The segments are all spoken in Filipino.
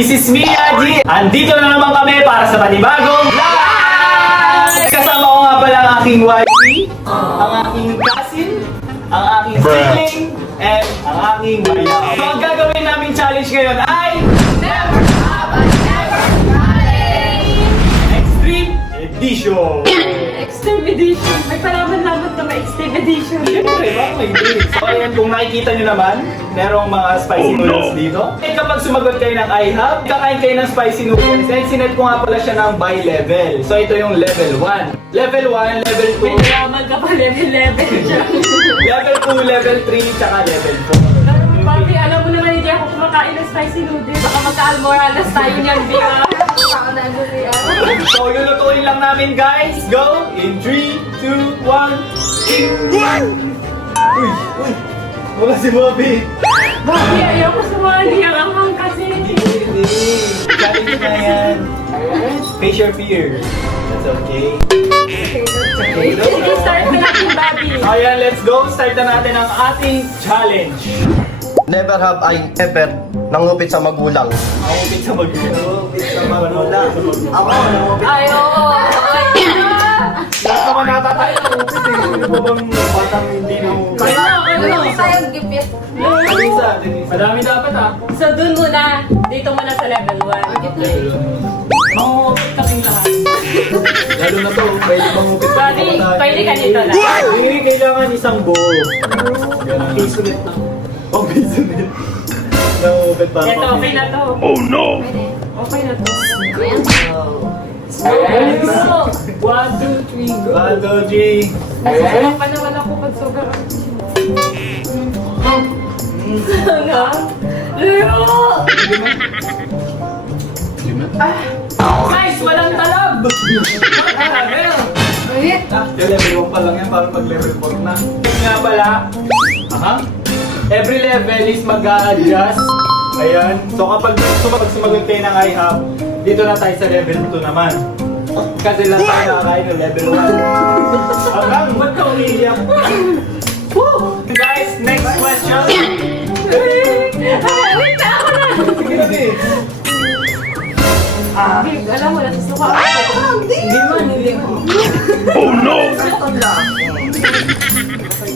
this is me, Aji. Andito na naman kami para sa panibagong live! Kasama ko nga pala ang aking wifey, ang aking cousin, ang aking sibling, and ang aking mayaw. So ang gagawin namin challenge ngayon ay Never have I never tried. Extreme Edition! Extreme edition. May palaman-laman ka may extreme edition. Siyempre, bakit may hindi? So ayan, kung nakikita nyo naman, merong mga spicy noodles dito. Eh kapag sumagot kayo ng IHOP, kakain kayo ng spicy noodles. And sinet ko nga pala siya ng by level. So ito yung level 1. Level 1, level 2. May palaman ka pa level siya. Level 2, level 3, tsaka level 4. Papi, alam mo naman hindi ako kumakain ng spicy noodles. Baka magka-almoranas tayo niyan, Bia. So lulutuin lang namin guys. Go! In 3, 2, 1. Uy! Uy! Wala si Bobby! Papi, ayaw ko sumali. Ang anghang kasi. Hindi! Challenge na yan. Face your fear. That's okay. Sige, start na natin, Bobby. Ayan, let's go! Start na natin ang ating challenge. Never have I ever nangupit sa magulang. Mangupit sa magulang. Mangupit sa magulang. Ako, nangupit. Ay, oo. Ay, Lahat naman nata tayo nangupit eh. Ano ba bang batang hindi nangupit? Denisa. Madami dapat ah. So, dun muna. Dito muna sa level 1. Mangupit kaming lahat. Lalo na to, pwede mangupit. Bobby, pwede ka dito lang. Hindi kailangan isang buo. Case ulit na. Oh, case ulit. Nangupit pa. Ito, okay na to. Oh no! Okay na to. Yes. Go. 1, 2, 3, go. 1, 2, 3. Masarap pa naman ako pag sobrang Ano? Lero! Guys, walang talab! Level 1 pa lang yan, para pag level 4 na. Nga pala, every level is mag-a-adjust. Ayan. So kapag sumagot kayo ng IHOP, dito na tayo sa level 2 naman. Kasi lang tayo nakakain ng level 1. Hanggang, ba't ka umiiyak? Woo! Guys, next question. Wait na ako na! Sige na, babe. Babe, alam mo, nasusuka ako. Hindi man. Oh no!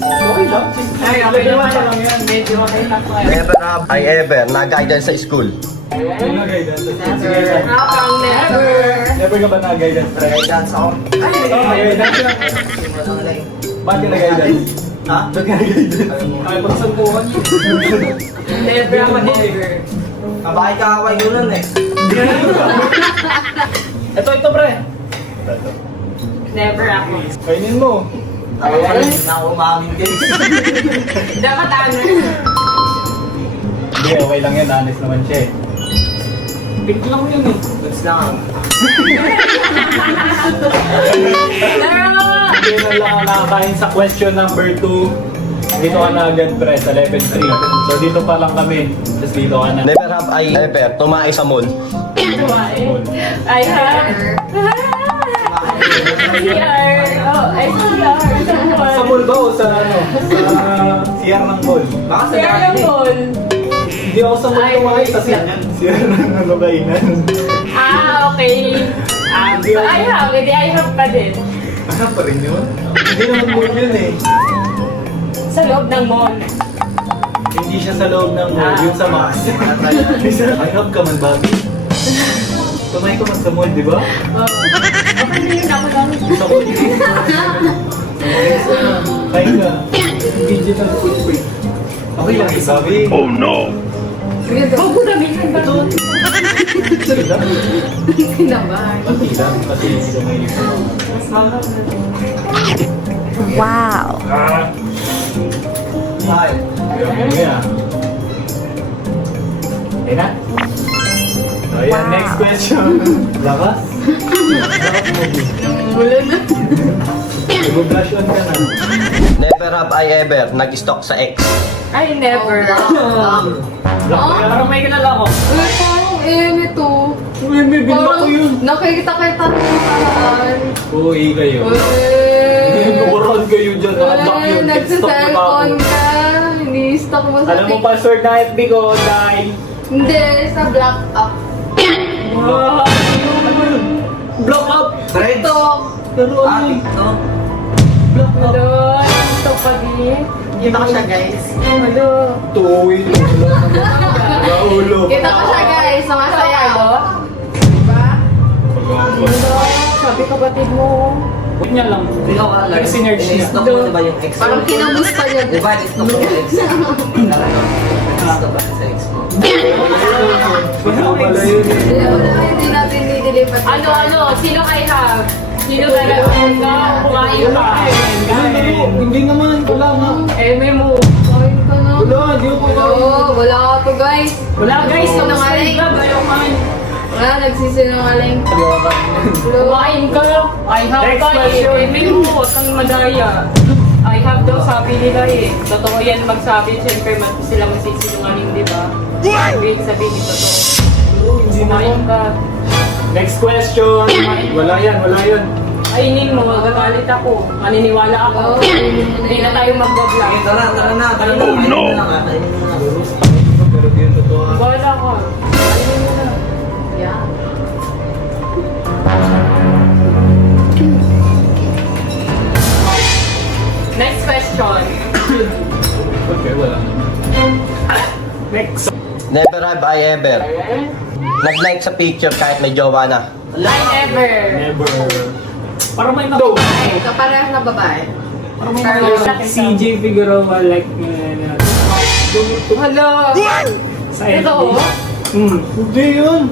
Okay lang. Ay, okay naman lang yan. Medyo okay na po. Never have I ever na-guidance sa school. Ano na guidance? Sige, Napang never. never ka ba na-guidance? Guidance ako. Guidance lang. Ba't ka na-guidance? Ha? Ba't ka na-guidance? Ay, pagsampuhan yun. Never ako never. Bakit kakaway ko nun eh? Ito pre. Never ako. Kainin mo. Ay, na umamin din. Dapat ano? Hindi, okay lang yan. Honest naman siya eh. Pick lang yun eh. Goods lang. Pero, Hindi na lang ako nakakain sa question number 2. Dito ka na agad pre, sa level 3. So dito pa lang kami. Tapos dito ka na. Never have I ever tumae sa mall. I have. CR. Oh, I CR. Sa mall ba o sa ano? Sa CR ng mall? Baka CR ng mall. Hindi ako sa mall kumain sa CR ng ano kainan. Ah, okay. I have. Hindi, I have pa din. Ano pa rin yun? Hindi naman mall yun eh. Sa loob ng mall. Hindi siya sa loob ng mall, yun sa Max. I have ka man, Bobby. Tumayo ka man sa mall, di ba? Oh. Okay na yun ako lang. Sa mall. Kain ka. Digital footprint. Okay lang, Bobby. Oh no! Huwag mo damihan ba ito? Sorry lang. Kinabahan. Pati lang, kasi lumayo. Mas mahal na ito. Wow. Hi. Yeah. Okay na? So, ayan, next question. Lakas? Lakas mo, B. Wala na. Mag-blush on ka na. Never have I ever nag-stalk sa ex. Ay, never. Parang may kilala ko. Uy, parang nito. Uy, may binla ko yun. Nakikita-kita ng paraan. Uy, kayo. Uy. Nukuran kayo dyan. Naka-block yun. Stop na ba Nagsiselfon ako? ka. Ini-stalk mo sa Alam mo password na FB ko, dahil Hindi, sa black app. Block. Block up! TikTok. Pero ano yun? Block up. Hello, ito pa din. Kita ko siya, guys. Hello. Tuwi. Ulo. Kita ko siya, guys. Sumasaya ako. Hello. Diba? Hello. Sabi kapatid mo. Huwag niya lang. Ikaw ka lang. Sinergy niya. In-stop mo diba yung ex mo? Parang kinamusta niya. Diba, in-stop mo yung ex mo? In-stop ba sa ex mo? Wala pala yun eh. Hindi natin nidilipat. Ano? Sino I have? Sino talaga? Ikaw, kumain ka. Hindi naman. Wala nga. Eme mo. Kain ka na. Wala, di ako. Hello, wala ka to, guys. Wala guys, Oo. sinungaling ka. Ayaw kain. Wala, nagsisinungaling. Hello. Kumain ka. I have Next ka. question. Eme mo, huwag kang madaya. I have daw sabi nila eh. Totoo yan magsabi. Siyempre, sila magsisinungaling, di ba? Ibig sabihin, totoo. Hindi Kumain naman. ka. Next question. Wala yan, wala yun. Kainin mo, gagalit ako. Maniniwala ako. Oo. Hindi na tayo mag-vlog. Okay, tara na. Kainin mo na lang. Kainin mo na lang. Pero di yun totoo. Wala ka. Kainin mo na. Yeah. Next question. Okay, wala. Next. Never have I ever nag-like sa picture kahit may jowa na. I never. Never. Parang may no. Kaparehas na babae. Parang may Parang mga CJ Figueroa like Hello. sa Ito FB. oh. Hindi yun.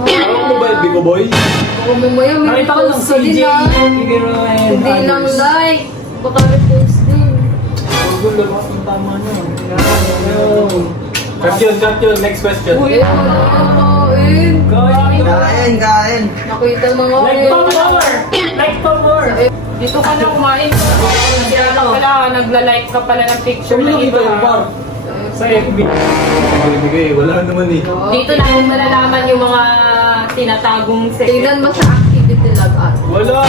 Parang mobile Bigo Boy. Kung mamaya may Nakita ko lang post ka CJ din ah. Figueroa and Hindi lang others. like. Baka may post din. Google, lakas ng tama nyo. Cut yun. Next question. Uy. Kain. Kain. Nakita mo nga Like eh. pa more! Like pa more! Dito ka na kumain. Kaya pala, nagla-like ka pala ng picture ng iba. Sa FB. Bigay, wala naman eh. Dito natin malalaman yung mga tinatagong Tingnan mo sa activity log out. Wala!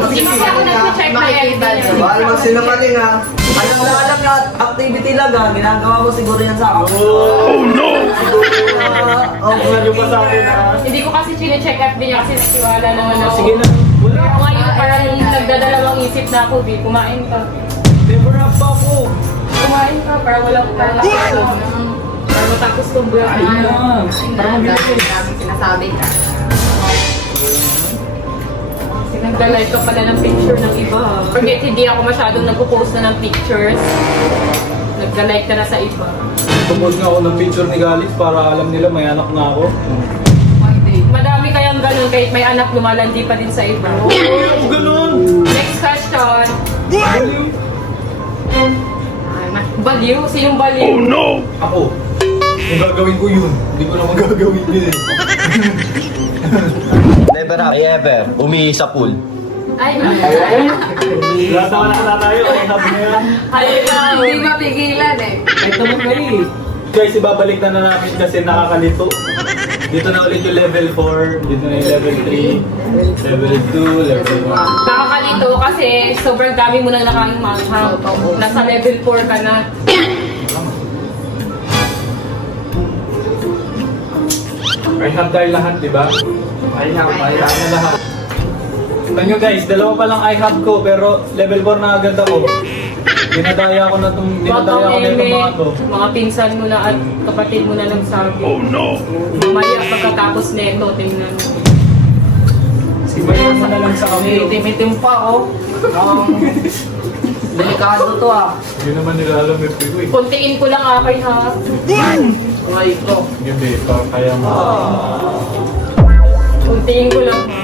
Hindi kasi ako nag-check na Makikita FB. niyo. Bawal magsinungaling ha. Alam na activity lang ha. Ginagawa mo siguro yan sa ako. Oh no! Oh, Ano pa sa akin ah? Hindi ko kasi chine-check FB niya kasi nagtiwala naman ako. Sige na. Wala. Pero ngayon parang nagdadalawang isip na ako, di kumain ka. Never up pa ako. Kumain ka para wala ko para para matapos tong buhay. Ayun na. Parang Dami mabilis. namin sinasabi ka. Nagda-like ka pala ng picture ng iba. Forget, hindi ako masyadong nagpo-post na ng pictures. Nagda-like ka na sa iba. Tumuod nga ako ng picture ni Galis para alam nila may anak na ako. Madami kayang ganun kahit may anak lumalandi pa din sa iba. Oh, ganun! Next question. Baliw. Baliw? Sinong baliw? Ako. Kung gagawin ko yun, hindi ko naman gagawin yun eh. Never have I ever umihi sa pool. Ay, Lahat naman na tayo, ay hub na yan. Hindi mapigilan eh. Ito mo kayo eh. Guys, ibabalik na namin kasi nakakalito. Dito na ulit yung level 4, dito na yung level 3, level 2, level 1. nakakalito kasi sobrang dami mo nang nakaing manghang. Nasa level 4 ka na. I have tayo lahat, di ba? I have na lahat. Tignan nyo guys, dalawa pa lang I have ko pero level 4 na agad ako. Dinadaya ko na itong mga to. Mga pinsan mo na at kapatid mo na nagsabi. Oh no! Mamaya pagkatapos neto, tingnan mo. Sibayan mo na lang sa kami. Itim-itim pa oh. Delikado to ah. Hindi naman nila alam yung pigo eh. Kuntiin ko lang akin ha. Ay ito. Hindi, kaya mo. Kuntiin ko lang ha.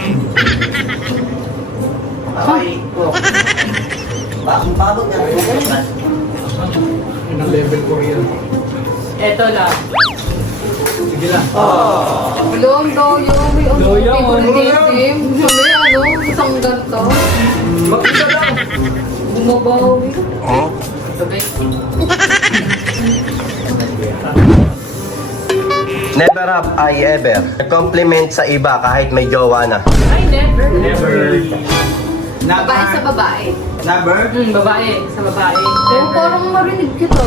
Ay ito. Bakit pagod yan? Yung level 4 yan. Eto lang. Sige lang. Long doyo, may Doyo, favoritism. May ano, isang ganto. Mag-isa lang. Bumabawi. Okay. Never have I ever compliment sa iba kahit may jowa na. Ay, never. Never. Babae sa babae. Never? Babae. Sa babae. Oh, parang marinig kita.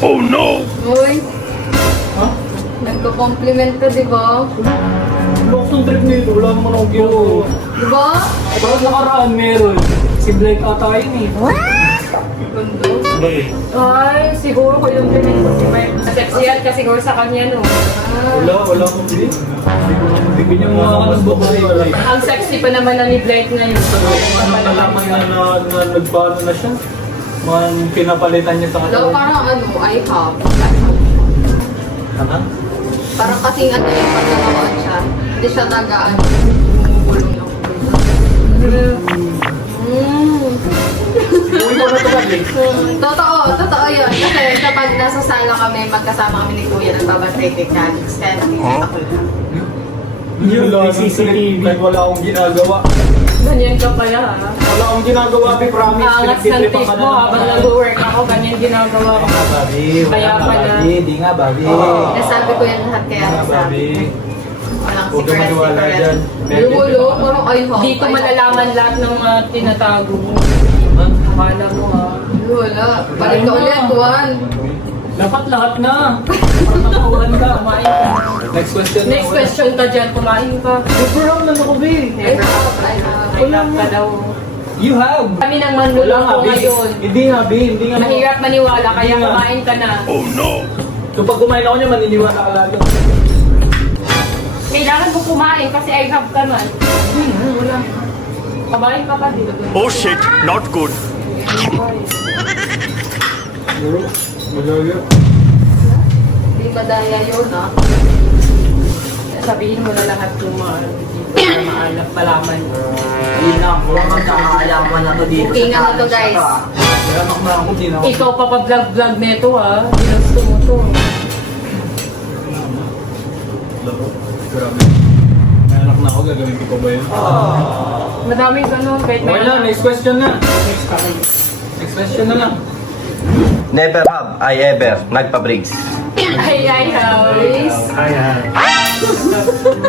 Oh no! Uy. Huh? Magka-compliment ka, di ba? Loks ng trip nito, wala naman akong ginagawa. Di ba? Parang nakaraan meron. Si Blake ata yun eh. Ganda. Ay, siguro ko yung pinag ko si Mike. Sexihan ka siguro sa kanya, no? Wala akong bili. Hindi ko niya makakalabok ko eh. Ang sexy pa naman na ni Blake ngayon. Ano nalaman na nagpaano na siya? Man, pinapalitan niya sa Daw kanya. parang ano, I have. Ano? Parang kasing ano yung pagkakaroon siya. Hindi siya nagaan. Bumubulong lang. Uy, ko na ito ba, Blake? Totoo yun. Kasi kapag nasa sala kami, magkasama kami ni Kuya, nagbabantay techniques. Kaya nakikita ko lang. Wala akong trip, kahit wala akong ginagawa. Ganyan ka pala, ha? Wala akong ginagawa, Pi, promise. Angas ng Pinagtitripan tape ka na mo, naman. habang nag-work ako, ganyan ginagawa ko. Babi, Kaya wala pala. nga, Babi. Di nga, Babi. Nasabi ko yan lahat kaya Nga, nasabi. Babi. Walang Huwag ka maniwala dyan. Yung ulo, parang I have. Dito malalaman lahat ng mga tinatago mo. Akala mo, ha? Wala. Balik ka ulit, Juan. Dapat lahat na. Pagkakawan ka, kumain ka. Next question. Next question ka dyan, kumain ka. Super lang na ako, Bi. I have, I have. Kailang ka daw. You have. Kami nang Wala nga, manluloko Bi. ngayon. Hindi nga, Bi. Hindi nga. Mahirap maniwala, kaya Hindi nga. kumain ka na. So pag kumain ako niya, maniniwala ka lagi. Kailangan mo kumain kasi I have ka man. Wala. Kumain ka pa dito. Oh shit, not good. Malaga. Di ba daya yun, ha? Sabihin mo na lahat yung mga para maalap, malaman. Ayun lang, wala kang kakaalaman na to dito. Okay nga na to, guys. Kaya na ako, di na ako. Ikaw pa pa-vlog-vlog neto, ha? Ginusto mo to. Grabe. May anak na ako, gagawin ko pa ba yun? Madaming ganun, kahit Okay na, next question na. Next question na lang. Never have I ever nagpa-briggs. Ay, Haris. Ayan.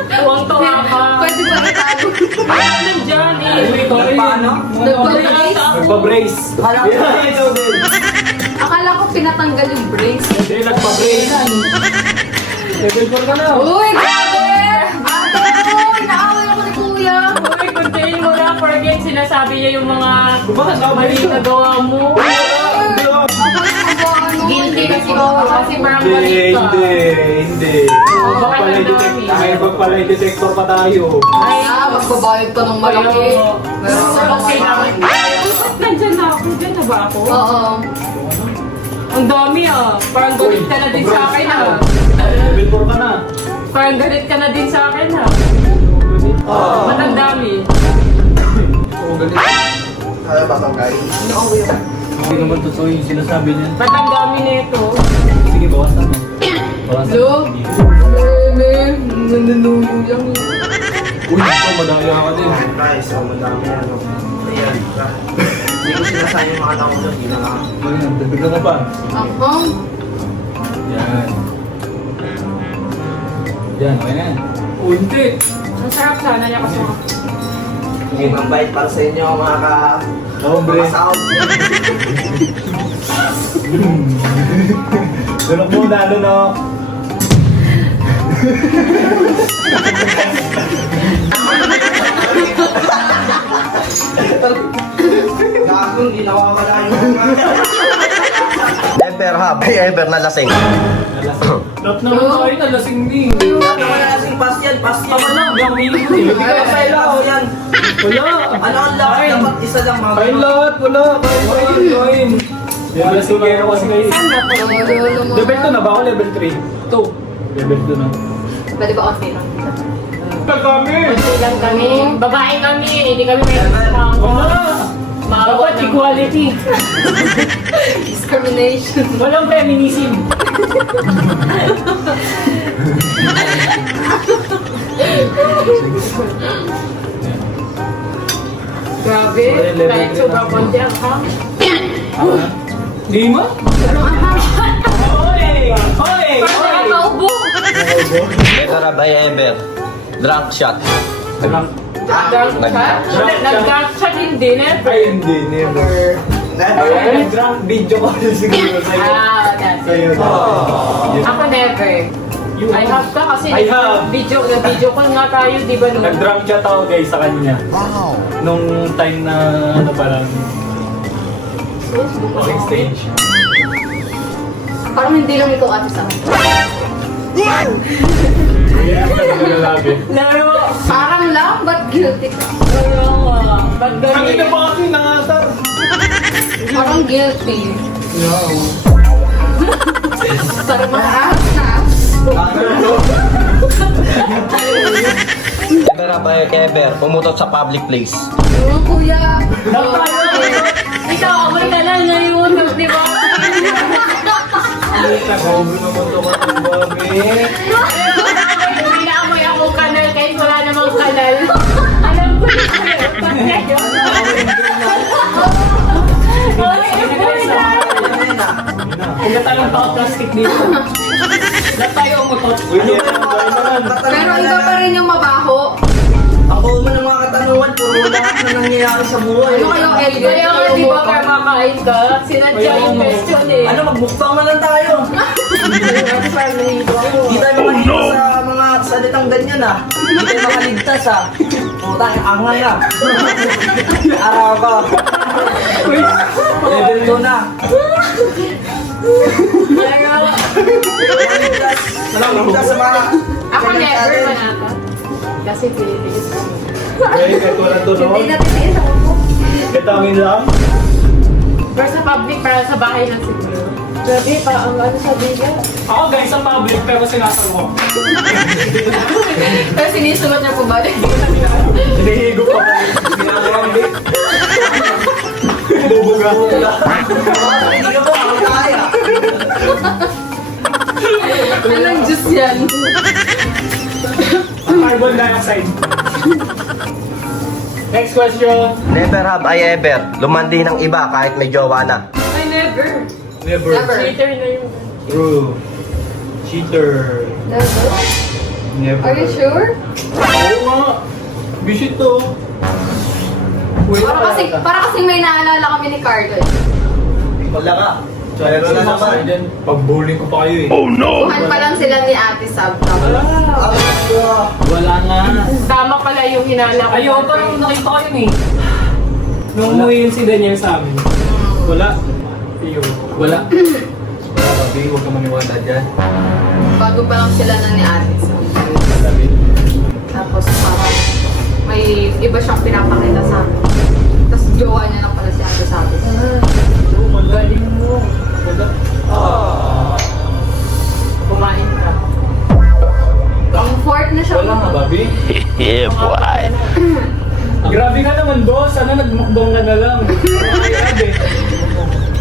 Tuwang-tuwa ka. Pwede ba itago? Wala nandyan eh. Paano? Nagpa-brace? Nagpa-brace. Akala ko Yeah, ikaw din. Akala ko pinatanggal yung brace. Hindi, nagpa-brace. Level 4 ka na. Uy, grabe! Ate, uy! Naaway ako ni Kuya! Uy, kuntiin mo na, forget, sinasabi niya yung mga Bakit sabi mali niya? na gawa mo. Hindi, oh. Guilty kasi kasi parang mali Hindi, ka. hindi. Baka nandami. Kahit magpalay detector pa tayo. Ay, Magbabayad pa ng malaki. okay lang. Ba't nandyan na ako? Dyan na ba ako? Oo. Ang dami ah. Parang galit ka na din sa akin ah. Level 4 ka na. Parang galit ka na din sa akin ah. Ba't ang dami? Oo, ganito. Hindi naman totoo yung sinasabi niya. Ba't ang dami nito? Sige, bawasan mo. Bawasan. Hello? Nanunuyo lang. Uy, ito, madaya ka din. Guys, madami ano. Ayan. Hindi ko sinasabi yung mga tao doon. Hindi na lang. Ayun, dagdagan mo pa. Ahang. Yan. Yan, okay na yan. Unti. Ang sarap sana niya kasi. Hindi mabait para sa inyo mga Hombre. mga sound. Dunok mo lalo, no? Gago, hindi nawawala yung Never have I ever nalasing. Lap naman tayo, nalasing din. wala kasing pass yan, pass yan. Tama lang, gawin mo. Hindi ka Kaya sa sa ilaw. yan. Wala. Ano ang lakas? Kain. Dapat isa lang mga Kain lahat, wala. Kain. Wala sigero kasi kayo. Level 2 na ba ako? Level 3? 2. Level 2 na. Pwede ba onti lang? Kami! Kunti lang kami. Babae kami. Hindi kami may kasama. Wala! Dapat equality. Discrimination. Walang feminism. Grabe. Kahit sobrang konti ang hang. Di mo? Hoy! Hoy! Parang nakaubo. Never have I ever drunk shot. Dark shot? Nag-dark shot hindi, never. Ay, hindi. Never. Ay, drunk video ko siguro sa'yo. Ah, that's it. Sa'yo. Ako never. I have ka kasi I have. video call nga tayo, di ba? No? Nag-drunk chat ako guys sa kanya. Wow! Nung time na ano parang okay stage. Parang hindi lang ikaw ate sa akin. Yeah, naglalagi. Laro! Parang lang, but guilty ka. Laro nga. Ba't Kanina ganun? pa kasi nangasar. Parang guilty. Yeah. Parang mataas na. Never have I ever pumutot sa public place. Oo, kuya. Ikaw, away ka lang ngayon, di ba? Nag-over naman ito ka babi. Pinaamoy ako kanal kahit wala namang kanal. Alam ko na pag ngayon. Hindi tayong plastic dito. Lahat tayo umutot. Uy, naman. Pero iba pa rin yung mabaho. Ako mo ng mga katanungan, puro lahat na nangyayari sa buhay. Ano kayo, Elliot? Kaya nga, di ba, kaya makain ka? Sinadya yung question eh. Ano, magbukbang na lang tayo. Hindi tayo makahilo sa mga salitang ganyan ah. Hindi tayo makaligtas ah. Puta, angay ah. Araw ka. Level 2 na. Maligtas sa mga... Ako never man ata. Kasi Pilipinas kami. Ay, kahit walang tunog. Hindi natin tiis ako po. Ketangin lang. Pero sa public, para sa bahay lang siguro. Grabe, ang ano sabi niya. Ako guys, sa public, pero sinasal mo. Pero sinisunod niya po ba? Hinihigo pa. Bubuga. Hindi ka po, ako kaya. Anong juice yan? Carbon dioxide. Next question. Never have I ever lumandi ng iba kahit may jowa na. I never. Never. Never. Cheater na yun. True. Cheater. Never? Never. Are you sure? Oo nga. Bisit to. Wait, Para kasi may naalala kami ni Carlo. Wala ka. Pero na naman. Pag-bowling ko pa kayo eh. Kuhan pa lang sila ni Ate Sab. Wala nga. Tama pala yung hinala ko. Ayaw, parang nakita ko yun eh. Nung umuwi yun si Daniel sa amin. Wala. Iyo. Wala. Wala, babi. Huwag ka maniwala dyan. Bago pa lang sila na ni Ate Sab. Sabi. Tapos parang may iba siyang pinapakita sa amin. Tapos jowa niya lang pala si Ate Sab. Galing mo. Wala. Kumain ka. Ang fourth na siya. Wala nga, babi. Yeah, boy. Grabe ka naman, boss. Sana nagmukbang ka na lang. Grabe.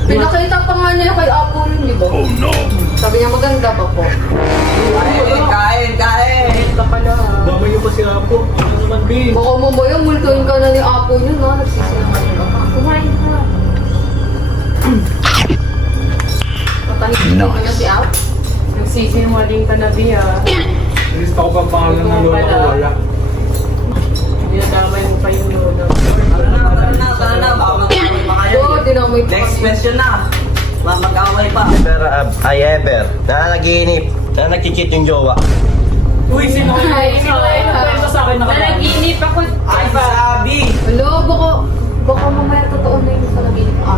Pinakita pa nga niya kay Apo yun, di ba? Oh no! Sabi niya maganda pa po. Kain. Kahit ka pala. Damay niyo pa si Apo. Ano naman, B? Baka mo ba yung multuin ka na ni Apo yun, ha? Nagsisinungaling ka pa. Kumain ka. Patahimik mo na si Apo. Nagsisinungaling ka na, Bia. List ako pang pangalan ng lola ko. Wala. Dinadamay mo pa yung lolo. Tara na. Baka mag-away pa kayo. Oo, dinamay pa. Next question na. Mag-away pa. Never have I ever nanaginip na nagchichit yung jowa. Uy, sino Ay, sino sorry. yung nagkwento sa akin Nanaginip ako. Ay, Diba? sabi. Hello, baka mamaya totoo na yung panaginip ko.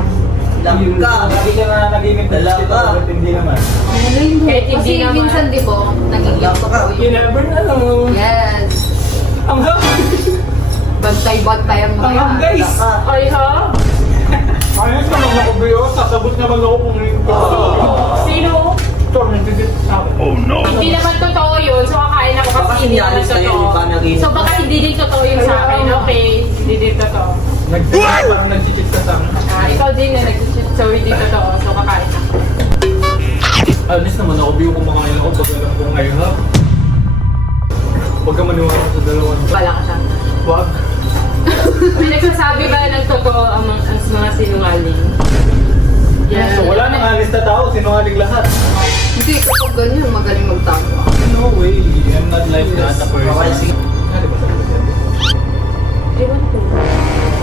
Lamig ka. Lagi ka na naginip na Dala shit. ka. Bakit hindi naman? Kahit hindi Kasi naman. minsan, di ba, nagiging totoo You yun. never know. Yes. Ang Bantay-bantay ang mga Ang guys. Ay ha? Ayos naman ako, Brio. Sasagot naman ako kung yung Sino? Ito, nagdidit sa akin. Hindi naman totoo yun. So kakain ako Baka kasi hindi naman sinyalis sa'yo, totoo. di ba, naginip So baka ka? hindi din totoo yung sa akin. Okay. Hindi din totoo. Parang nagchichit ka sa akin. Ikaw din na nag-cheat. So hindi totoo. So kakain ako. Alis naman ako, Brio. Kumakain ako pag alam kong I have. Huwag ka maniwala sa dalawang. Wala ka sa Wag. May nagsasabi ba ng totoo ang mga sinungaling? So wala nang alis na tao. Sinungaling lahat. Hindi, kapag ganyan, magaling magtawa. No way. I'm not like that a person. Okay, sige. Ano ba sabi ko? Ewan ko.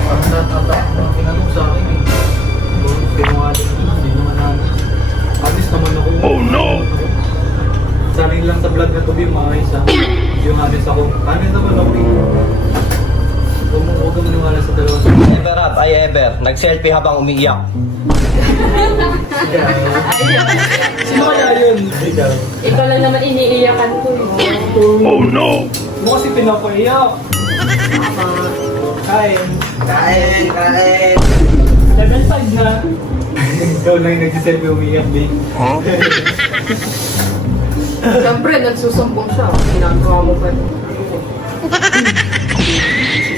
Parang natatak na tinanong sa akin eh. Sinungaling naman. Hindi naman alis. Alis naman ako. Oh no! Sasaling lang sa vlog na to, Bi, maayos ha. Yung honest ako. Honest naman ako, Bi. Huwag ka maniwala sa dalawa. Never have I ever nag-selfie habang umiiyak. Sino kaya yun? Ikaw. Ikaw lang naman iniiyakan ko eh. Mo kasi pinapaiyak. Kain. Kain. Level 5 na. Ikaw lang yung nagsiselfie umiiyak, Bi. Siyempre, nagsusumbong siya. Ginagawa mo pa.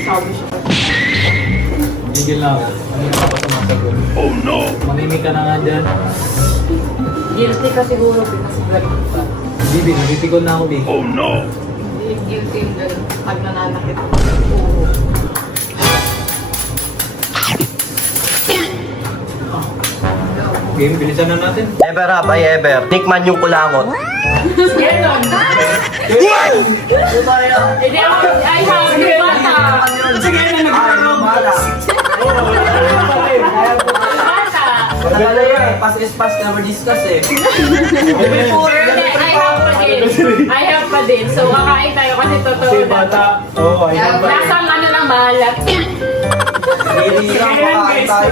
Sabi siya. Tigil na ako. Ano yung kapatamasagot? Oh no! Manimik ka na nga dyan. Guilty ka siguro, kasi galing pa. Hindi, Bi. Nabipikon na ako, Bi. Hindi guilty yung ganun. Pag nananakit ako. Game, bilisan na natin. Never have I ever tikman yung kulangot. Ganon! Ito tayo. Hindi ako, I have you bata! Sige na, Bala. Bata! Wala yan eh. Pass is pass, never discuss eh. Hindi, I have pa din. I have pa din. So, kakain tayo kasi totoo Kasi na. bata. Oo, ayan pa. Nasa ano ng malat. Nilirang makain tayo.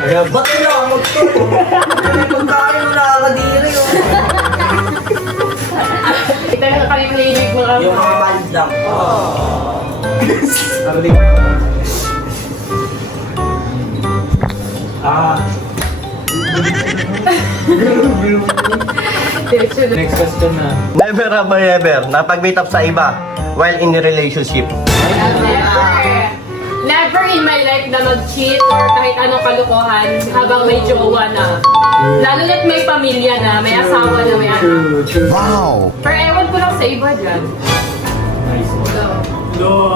Ayan. Ba't kailangan mag-to? Pagkain mo nakakadiri oh. Ito na kami mahilig mo kami. Yung mga band lang. Narinig. Next question na. Never have I ever napag-meet up sa iba while in a relationship. Never in my life na mag-cheat or kahit anong kalukuhan habang may jowa na. Lalo na't may pamilya na, may asawa na, may anak. True. Pero ewan ko lang sa iba dyan. Nice one.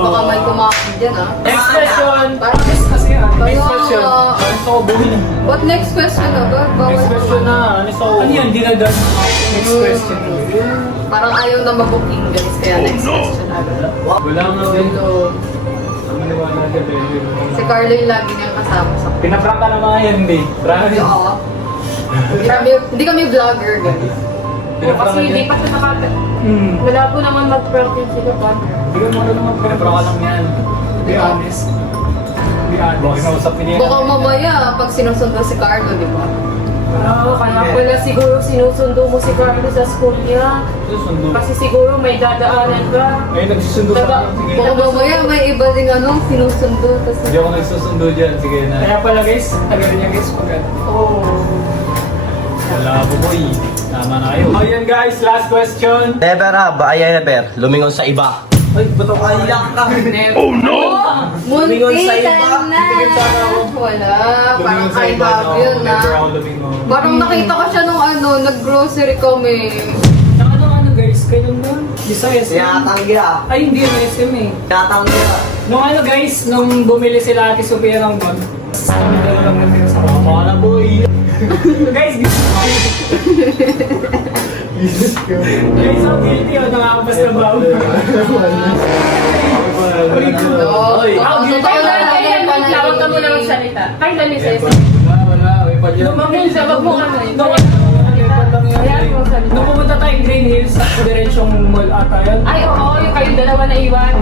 Baka may kumain dyan ah. Next question. Parang discuss yan. Next question. Ano ako buhin? What next question na ba? Next question na. Ano sa Ano yan? Dinadan. Next question. Parang ayaw na mag-booking guys, kaya next question agad. Wala nga din. Ang maniwala na din. Si Carlo yung lagi niyang kasama sa Pinaprank ka na mga yan, di? Promise. Oo. Hindi kami vlogger guys. Kasi hindi pa siya nakaka... Wala po naman mag-prank yun sila pa. Hindi ka mga naman pinaprank ka lang yan. Be honest. Be honest. Bakit nausapin niya? Baka mamaya pag sinusundo si Carlo, di ba? Oo, kaya pala siguro sinusundo mo si Carlo sa school niya. Susundo. Kasi siguro may dadaanan ka. Ngayon nagsusundo sa akin. Sige. Baka mamaya may iba ding sinusundo. Hindi ako nagsusundo dyan. Sige na. Kaya pala guys, tagal niya guys. Oo. Wala po boy. Tama na kayo. Ayan guys, last question. Never have I ever lumingon sa iba. Ay, ba't ako Iyak ka. Lumingon sa iba. Muntikan na! Wala, parang kay Bob yun na. Never ako lumingon. Parang nakita ko siya nung nag-grocery kami. Ano guys, kayo nun? Visayas yun. Tinatangga. Ay, hindi yung SM eh. Tinatangga. Nung guys, nung bumili sila Ate Sophia ng bag, kami dalawa lang natin sa Tama na boy. Guys, guys, so guilty o nakakabas na ba? Oy. Kaya wag ka muna magsalita. Kaya dali sa isa. Wala. May pa dyan. Lumamil siya, wag mo ano eh. Ayan, magsalita. Nung pumunta tayo Green Hills, diretsyong mall ata yun. Ay, oo, yung kayong dalawa na iwan.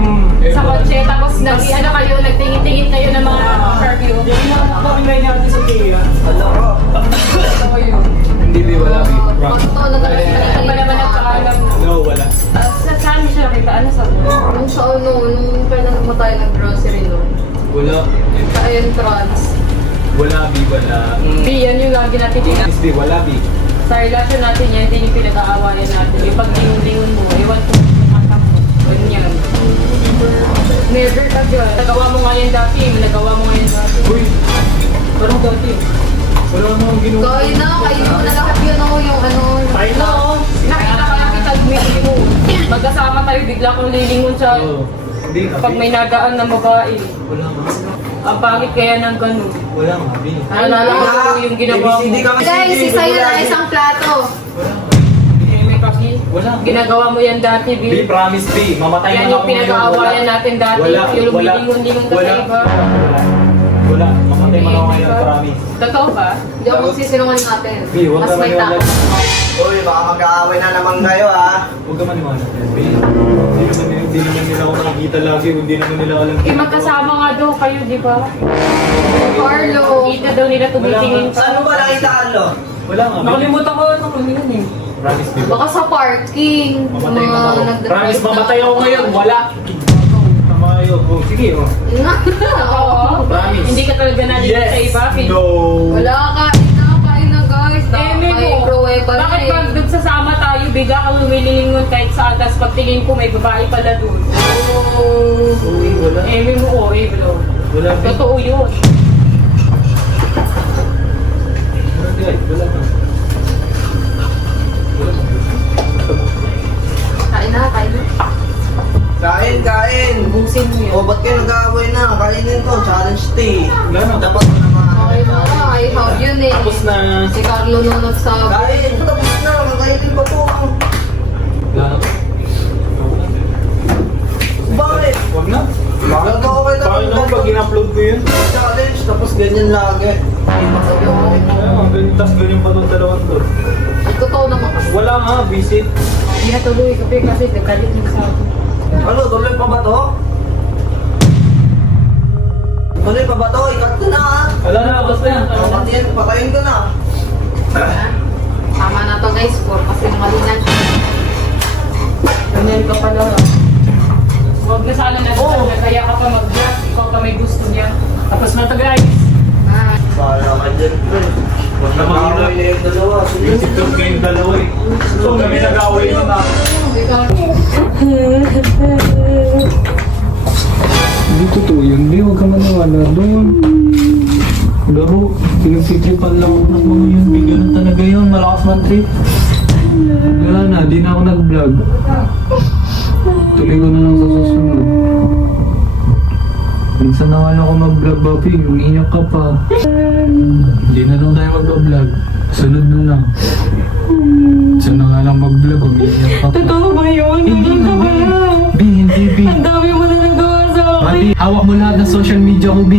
Sa kotse, tapos nagtingin-tingin kayo ng mga curfew. Yung nakakakilay ni Ate Sophia. Oo, yun. Hindi di wala. Totoo na talaga Ano ba naman nagpaalam na? No, wala. Saan mo siya nakita? Ano sa mo? Nung sa nung kailan mo tayo nag-grocery nun. Wala. Sa entrance. Wala, B, wala. B, yan yung lagi natin tingnan. Miss B, wala, B. Sa relasyon natin yan, hindi yung pinag-aawayan natin. Yung pag-lingon mo, iwan ko yung mata mo. Ganyan. Never ka dyan. Nagawa mo nga yan dati, nagawa mo nga yan dati. Uy, parang dati. Wala namang ginawa. Kaya na, kayo na lahat yun yung Ay, no. Nakita ka lang kita, mo. Magkasama tayo, bigla kong lilingon sa... Oo. Hindi nga, Pag B. may nagaan na babae. Wala nga. Ang pangit kaya ng ganun. Wala nga, B. Naalala ko yung ginawa mo. ABCD ka kasi. Guys, isayo na isang plato. Wala nga. May paki. Wala nga. Ginagawa mo yan dati, B, B. promise, B. Mamatay Yan man yung ako ngayon. pinag-aawayan Wala. natin dati. Wala. Yung Wala. lumilingon-lingon ka sa Wala. iba. Wala. Mamatay Papatay mo na ako ngayon, promise. Totoo ba? Hindi ako magsisinungaling natin. Bi, huwag Mas ka may maniwala. takot. Uy, baka mag-aaway na naman kayo ha. Huwag ka maniwala. Bi, hindi naman nila ako nakikita lagi. Hindi naman nila alam. Eh, magkasama nga daw kayo, di ba? Carlo. Kita daw nila tumitingin Saan mo ba nakita, Carlo? Wala nga. Bi. Nakalimutan ko ito kanina eh. Promise, di ba? Baka sa parking. Sa Mamatay mga na ako. nagdadrive Promise, na- mamatay ako ngayon. Wala. Tama kayo. Oh, sige, oh. Oo. Promise. Hindi ka talaga nalilito sa iba. No. Wala, kain na guys. Eh, may Microwave pa bakit rin. pag nagsasama tayo, bigla ka lumilingon kahit saan, tapos pagtingin ko may babae pala dun. Uy, wala. Eh, may mo, bro. Wala. Bi. Totoo yun. Wala, guys. Wala na. Wala na. Kain na. Kain! Busin mo yan. O, ba't kayo nag-aaway na? Kainin ko, challenge day. Wala na. Dapat na naman. Okay na. I have yun eh. Tapos na. Si Carlo nung nagsabi. Kain! Tapos na, kakainin pa po. Wala na. Bakit? Wag na. Bakit ako kayo Bakit naman pag in-upload ko yun? challenge, tapos ganyan lagi. Tapos ganyan pa itong dalawang to. At totoo naman kasi. Wala nga, visit. Hindi na tuloy kasi nagkalit yung sa akin. Ano, tuloy pa ba to? Tuloy pa ba to? Ikat ko na ha. Wala na, basta yan. Patayin, patayin ko na. Tama na to guys. Kasi malinan. Ganyan ka pala. Huwag na sana na kaya ka pa mag-vlog. Ikaw pa may gusto niya. Tapos na to guys. Ah. Para ka dyan, pre. Huwag na Nag-aaway mag-inap. na yung dalawa. Visit ko kayong dalawa eh. So kami nag-away nun ah. Hindi totoo yun. Hindi, huwag ka maniwala doon. Laro, pinagsitripan lang ako ng mga yun. Di ganun talaga yun. Malakas man trip. Wala na, di na ako nag-vlog. Tuloy ko na lang sa susunod. Minsan na nga lang ako mag-vlog, Papi. Umiiyak ka pa. Hindi na lang tayo mag-vlog. Sunod na lang. Minsan na nga lang mag-vlog, umiiyak ka pa. Totoo ba yun? Hindi na, B. B, hindi, B. Ang dami mo na nagawa sa akin. Mati, hawak mo lahat ng social media ko, B.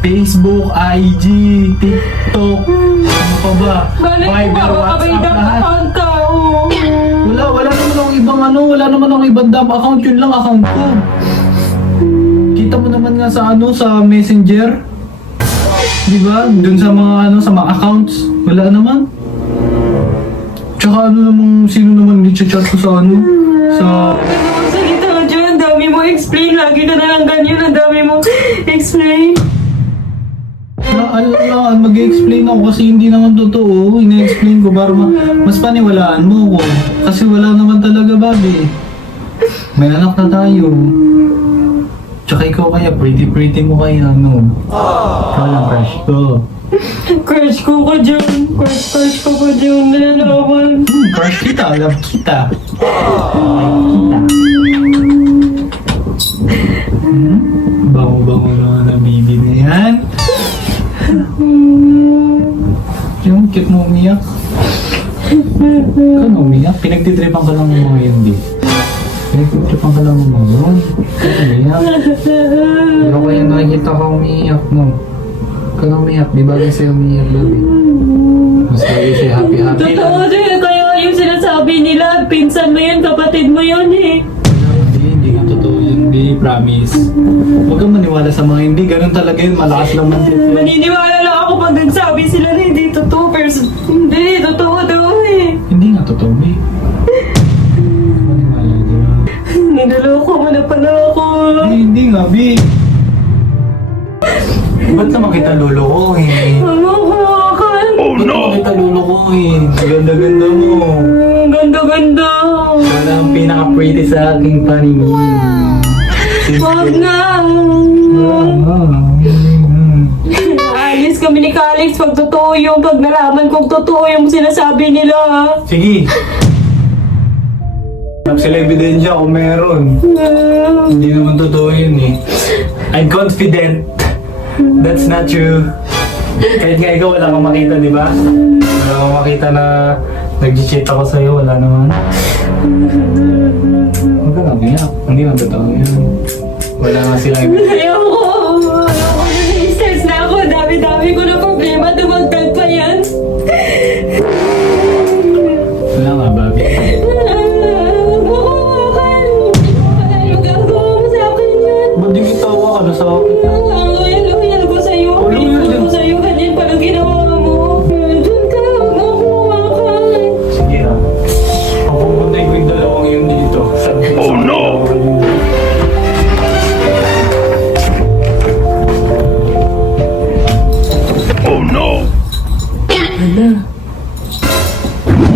Facebook, IG, TikTok, ano pa ba? Balik mo Viber, ka, baka may WhatsApp, dump lahat. account ka. Wala naman akong ibang wala naman akong ibang dump account, yun lang account ko. Kita mo naman nga sa sa Messenger. Di ba? Dun sa mga sa mga accounts, wala naman. Tsaka sino naman nag-chat ko sa sa Salita dyan, ang dami mo explain. Lagi na lang ganyan, ang dami mo explain. mag-explain ako kasi hindi naman totoo. Ina-explain ko para mas paniwalaan mo ko. Kasi wala naman talaga, Bobby. May anak na tayo. Tsaka ikaw kaya, pretty mo kaya, no? Ikaw lang, crush ko. Crush ko ka dyan. Crush ko ka dyan. Nalalaman. Crush kita, love kita. Bango-bango naman na baby na yan. Yung cute mo umiyak. Ikaw na umiyak? Pinagtitripan ka lang ng mga yun, di? Pinagtitripan ka lang ng mga yun? Ikaw umiyak? Pero kaya nakikita ka umiyak, no? Ikaw na umiyak, di bagay sa'yo umiyak, baby? Mas bagay sa'yo happy-happy lang. Totoo din. Kaya yung sinasabi nila, pinsan mo yan, kapatid mo yun eh. Hindi nga totoo yun, hindi, promise. Huwag kang maniwala sa mga hindi, ganun talaga yun, malakas lang man sila. Maniniwala lang ako pag nagsabi sila na hindi totoo, pero hindi, totoo daw eh. Hindi nga totoo, eh. Maniwala dyan. Niloloko mo na pala ako. Hindi nga, B. Ba't naman kita lulukohin? Ano ko, Akal? Ba't naman kita lulukohin? Ganda-ganda mo. Ganda-ganda. Wala ang pinaka-pretty sa aking paningin. Wag na. Alis kami ni Calix pag totoo yung pag nalaman kong totoo yung sinasabi nila. Sige. Sila ebidensya kung meron. Hindi naman totoo yun eh. I'm confident. That's not true. Kahit nga ikaw wala kang makita, di ba? Wala kang makita na nag-cheat ako sa'yo, wala naman. Huwag ka lang iyak. Hindi naman totoo yun. Wala nga silang ebidensya. Ayoko. Ayoko na. Stress na dami ko na problema, dumagdag pa yan. Wala nga, Bobby. Ba't di kitawa ka na sa akin? Ang loyal ko sa'yo. Pinipot ko sa'yo. Ganyan pala ginawa mo. Doon ka. Makuha ka. Sige ha. Papupuntay ko yung dalawang yun dito. Oh no!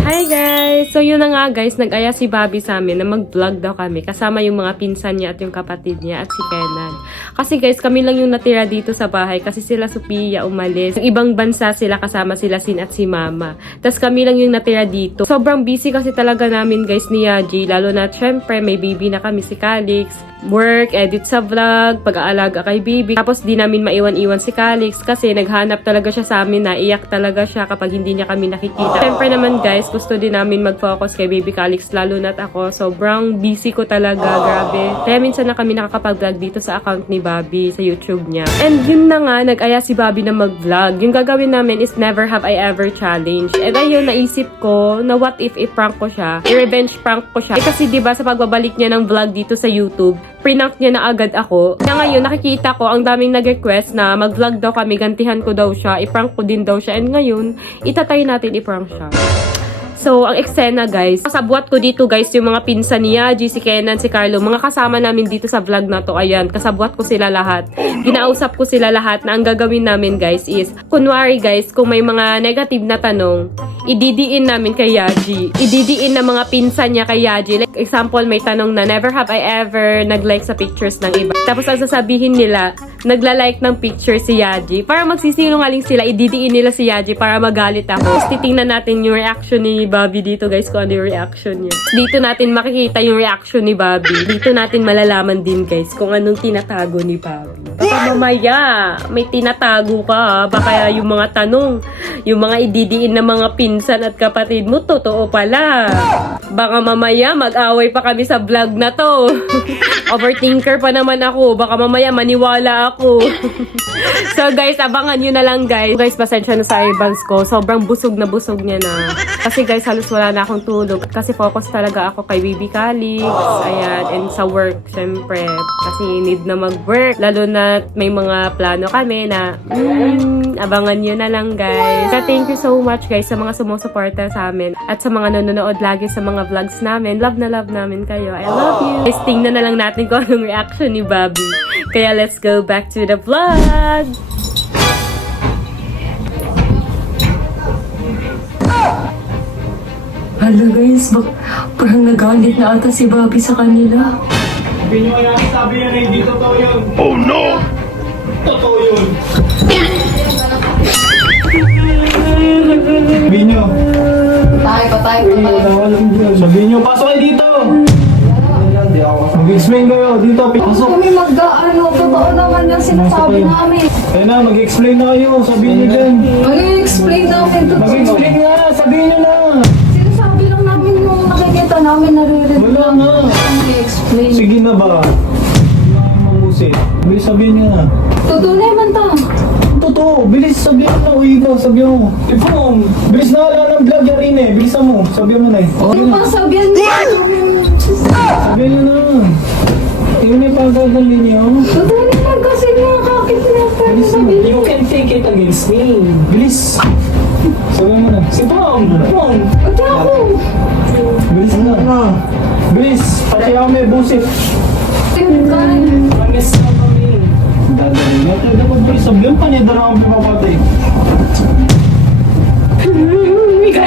Hi guys! So yun na nga guys, nag-aya si Bobby sa amin na mag-vlog daw kami kasama yung mga pinsan niya at yung kapatid niya at si Kenan. Kasi guys, kami lang yung natira dito sa bahay kasi sila Sophia umalis. Yung ibang bansa sila kasama sila Sin at si Mama. Tapos kami lang yung natira dito. Sobrang busy kasi talaga namin guys ni Yaji. Lalo na syempre may baby na kami si Calix. Work, edit sa vlog, pag-aalaga kay baby. Tapos di namin maiwan-iwan si Calix kasi naghanap talaga siya sa amin na iyak talaga siya kapag hindi niya kami nakikita. Syempre naman guys, gusto din namin mag-focus kay baby Calix lalo na't ako. Sobrang busy ko talaga, grabe. Kaya minsan na kami nakakapag-vlog dito sa account ni Bobby sa YouTube niya. And yun na nga, nag-aya si Bobby na mag-vlog. Yung gagawin namin is Never Have I Ever Challenge. And ayun, naisip ko na what if i-prank ko siya, i-revenge prank ko siya. Kasi diba sa pagbabalik niya ng vlog dito sa YouTube, prinank niya na agad ako. Na ngayon, nakikita ko ang daming nag-request na mag-vlog daw kami, gantihan ko daw siya, i-prank ko din daw siya. And ngayon, itatry natin i-prank siya. So, ang eksena guys, kasabwat ko dito guys yung mga pinsan ni Yaji, si Kenan, si Carlo, mga kasama namin dito sa vlog na to. Ayan, kasabwat ko sila lahat. Ginausap ko sila lahat na ang gagawin namin guys is, kunwari guys, kung may mga negative na tanong, ididiin namin kay Yaji. Ididiin na mga pinsan niya kay Yaji. Like example, may tanong na, never have I ever nag-like sa pictures ng iba. Tapos ang sasabihin nila, nagla-like ng picture si Yaji. Para magsisinungaling sila, ididiin nila si Yaji para magalit ako. Tapos titingnan natin yung reaction ni Bobby dito guys, kung ano yung reaction niya. Dito natin makikita yung reaction ni Bobby. Dito natin malalaman din guys kung anong tinatago ni Bobby. Baka mamaya, may tinatago ka. Baka yung mga tanong, yung mga ididiin na mga pinsan at kapatid mo, totoo pala. Baka mamaya, mag-away pa kami sa vlog na to. Overthinker pa naman ako. Baka mamaya, maniwala ako. So guys, abangan nyo na lang guys. Guys, pasensya na sa eyeballs ko. Sobrang busog niya na. Kasi guys, halos wala na akong tulog. Kasi focus talaga ako kay baby Calix. Ayan, and sa work, syempre. Kasi need na mag-work. Lalo na may mga plano kami na abangan nyo na lang guys. So, thank you so much guys sa mga sumusuporta sa amin. At sa mga nanonood lagi sa mga vlogs namin. Love na love namin kayo. I love you. Guys, tingnan na lang natin kung anong reaction ni Bobby. Kaya let's go back to the vlog! Hello guys, parang nagalit na ata si Bobby sa kanila. Sabi nyo kaya, sabi niya na hindi totoo yun. Oh no! Totoo yun. Sabi nyo. Patay pa pala. Sabi nyo, pasok kayo dito. Mag-explain kayo dito. Pasok. Kami mag-ano, totoo naman yung sinasabi namin. Ayun na, mag-explain na kayo. Sabihin nyo dyan. Mag-explain namin totoo. Mag-explain nga, sabihin nyo na. Sinasabi lang namin yung nakikita namin naririnig. Wala na. Mag-explain. Sige na ba? Wala kang mamusi. Bilis sabihin nyo na. Totoo naman ta. Totoo, bilis sabihin mo. Iba, sabihin mo. Ipong, bilis na wala ng vlog yan rin eh. Bilisan mo, sabihin mo na eh. Yung pasabihan niya. Sabihin nyo na. Yun na yung pagkagalin niyo. Totoo naman kasi nakakit na pwede sabihin. You can take it against me. Bilis. Sabihin mo na. Si Pong. Pong. Pati ako. Bilis na. Bilis. Pati ako may busit. Kain. Pangis na kami. Dadali na. Kaya dapat bilis. Sabihin pa niya dala akong pipapatay.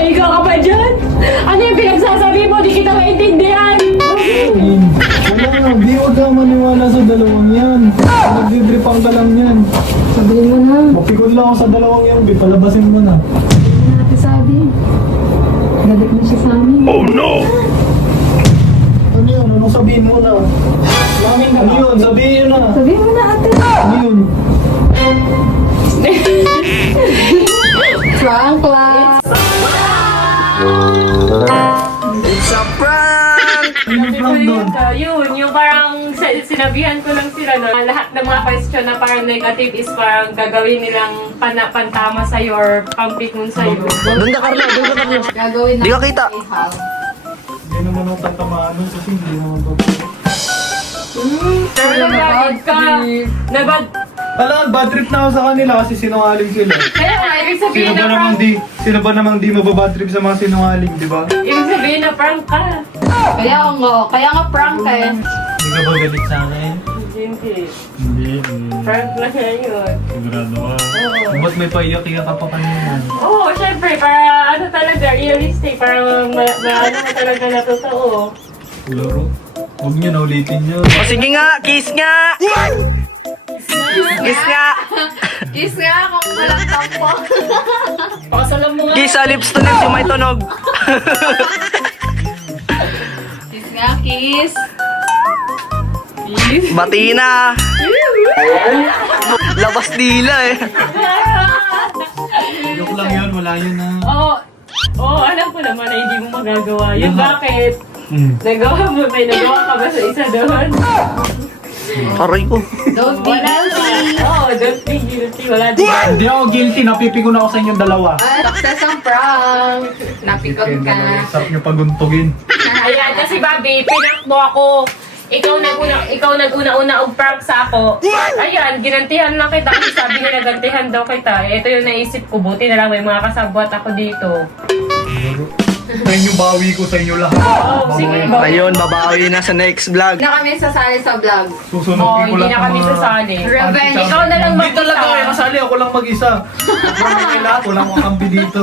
Ika ka pa dyan? Ano yung pinagsasabi mo? Di kita maintindihan. Wala nga. Di huwag kang maniwala sa dalawang yan. Nagdidripang ka lang yan. Sabihin mo na. Mapikod lang ako sa dalawang yan. Palabasin mo na. Hindi natin sabi. Galit mo siya sa amin. Ano yun? Anong sabihin mo na? Ano yun? Sabihin nyo na. Sabihin mo na ate. Ano yun? Prank lang. It's a prank! Ano yung prank doon? Yun, yung parang sinabihan ko lang sila na lahat ng mga question na parang negative is parang gagawin nilang pantama sa'yo or pampikon sa'yo. Doon ka, Carla. Doon ka, Carla. Gagawin Di ka kita. ihal. Hindi naman ako tatamaan nun kasi hindi naman ba. Pero nabad ka. Nabad. Alam, bad trip na ako sa kanila kasi sinungaling sila. Kaya nga, ibig sabihin na prank. Sino ba namang di mababad trip sa mga sinungaling, di ba? Ibig sabihin na prank ka. Kaya nga prank eh. Hindi ka ba galit sa akin? Hindi. Hindi. Prank na siya yun. Sigurado ka. Ba't may paiyak-iyak ka pa kanina? Oo, syempre, para ano talaga, realistic, para ano ka talaga na totoo. Laro. Huwag niyo na ulitin niyo. O sige nga, kiss nga! Kiss nga! Kiss nga kung walang tampo. Pakasalam mo nga. Kiss sa lips to lips yung may tunog. Kiss nga, kiss. Bati na! Labas dila eh. Joke lang yun, wala yun na. Oo, alam ko naman na hindi mo magagawa yun. Bakit? Nagawa ka ba sa isa doon? Aray ko. Don't be guilty. Oo, don't be guilty. Wala din. Hindi ako guilty, napipikon ako sa inyong dalawa. Ay, success ang prank. Napikot ka. Sarap niyo paguntugin. Ayan, kasi Bobby, pinak mo ako. Ikaw nag-una-una og prank sa ako. Ayan, ginantihan lang kita kasi sabi nila gantihan daw kita. Ito yung naisip ko, buti na lang may mga kasabwat ako dito. Sa inyo bawi ko sa inyo lahat. Oo, sige ba? Ayun, babawi na sa next vlog. Na kami sasali sa vlog. Oo, Susunod ko hindi lang na kami sasali. Revenge. Ikaw na lang Hindi talaga mag-isa. kayo kasali, ako lang mag-isa. Walang makambi dito.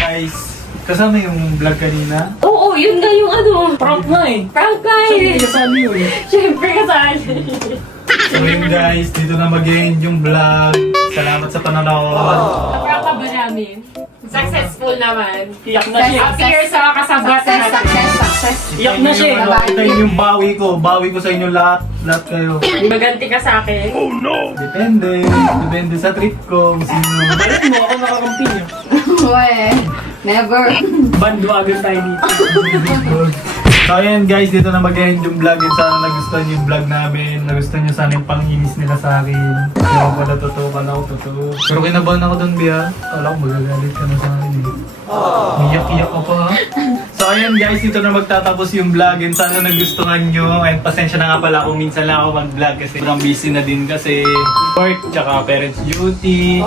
Guys, kasama yung vlog kanina. Oo, yun na yung ano. Prank na eh. Prank ka eh. Kasali yun. Siyempre kasali. So yun guys, dito na mag-end yung vlog. Salamat sa panonood. Prank ka ba namin? Successful naman. Iyak Appear sa kasabwat Success. Iyak na siya. Makita niyo yung bawi ko. Bawi ko sa inyo lahat. Lahat kayo. Maganti ka sa akin. Depende. Depende sa trip ko. Kung sino. Balik mo ako nakakampi niyo. Uwe. Never. Bando agad tayo dito. So ayan guys, dito na mag-end yung vlog. And sana nagustuhan yung vlog namin. Nagustuhan nyo sana yung pang-inis nila sa akin. Hindi ako pala totoo, pala ako totoo. Pero kinabahan ako doon, Bia. Kala ko magagalit ka na sa akin eh. Iyak-iyak ka pa ha. So ayan guys, dito na magtatapos yung vlog. And sana nagustuhan nyo. And pasensya na nga pala kung minsan lang ako mag-vlog kasi sobrang busy na din kasi work, tsaka parents duty.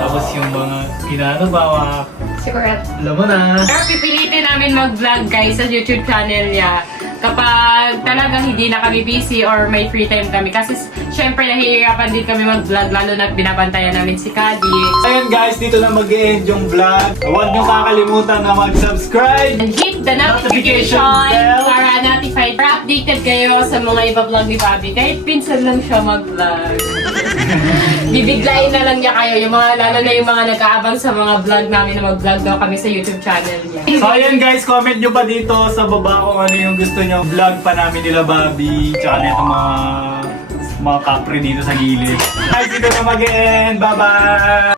Tapos yung mga inaano ba, mga Secret. alam mo na. Pero pipilitin namin mag-vlog guys sa YouTube channel niya kapag talaga hindi na kami busy or may free time kami. Kasi syempre nahihirapan din kami mag-vlog lalo na binabantayan namin si Cadix. Ayun guys, dito na mag-end yung vlog. Huwag niyo kakalimutan na mag-subscribe. And hit the notification para notified, para updated kayo sa mga iba-vlog ni Bobby. Kahit pinsan lang siya mag-vlog. Bibiglayin na lang niya kayo, yung mga, lalo na yung mga nag-aabang sa mga vlog namin na mag-vlog daw kami sa YouTube channel niya. So ayun guys, comment nyo pa dito sa baba kung ano yung gusto nyo. Vlog pa namin nila Bobby. Tsaka na itong mga kapre dito sa gilid. Guys, dito na mag-end. Bye-bye!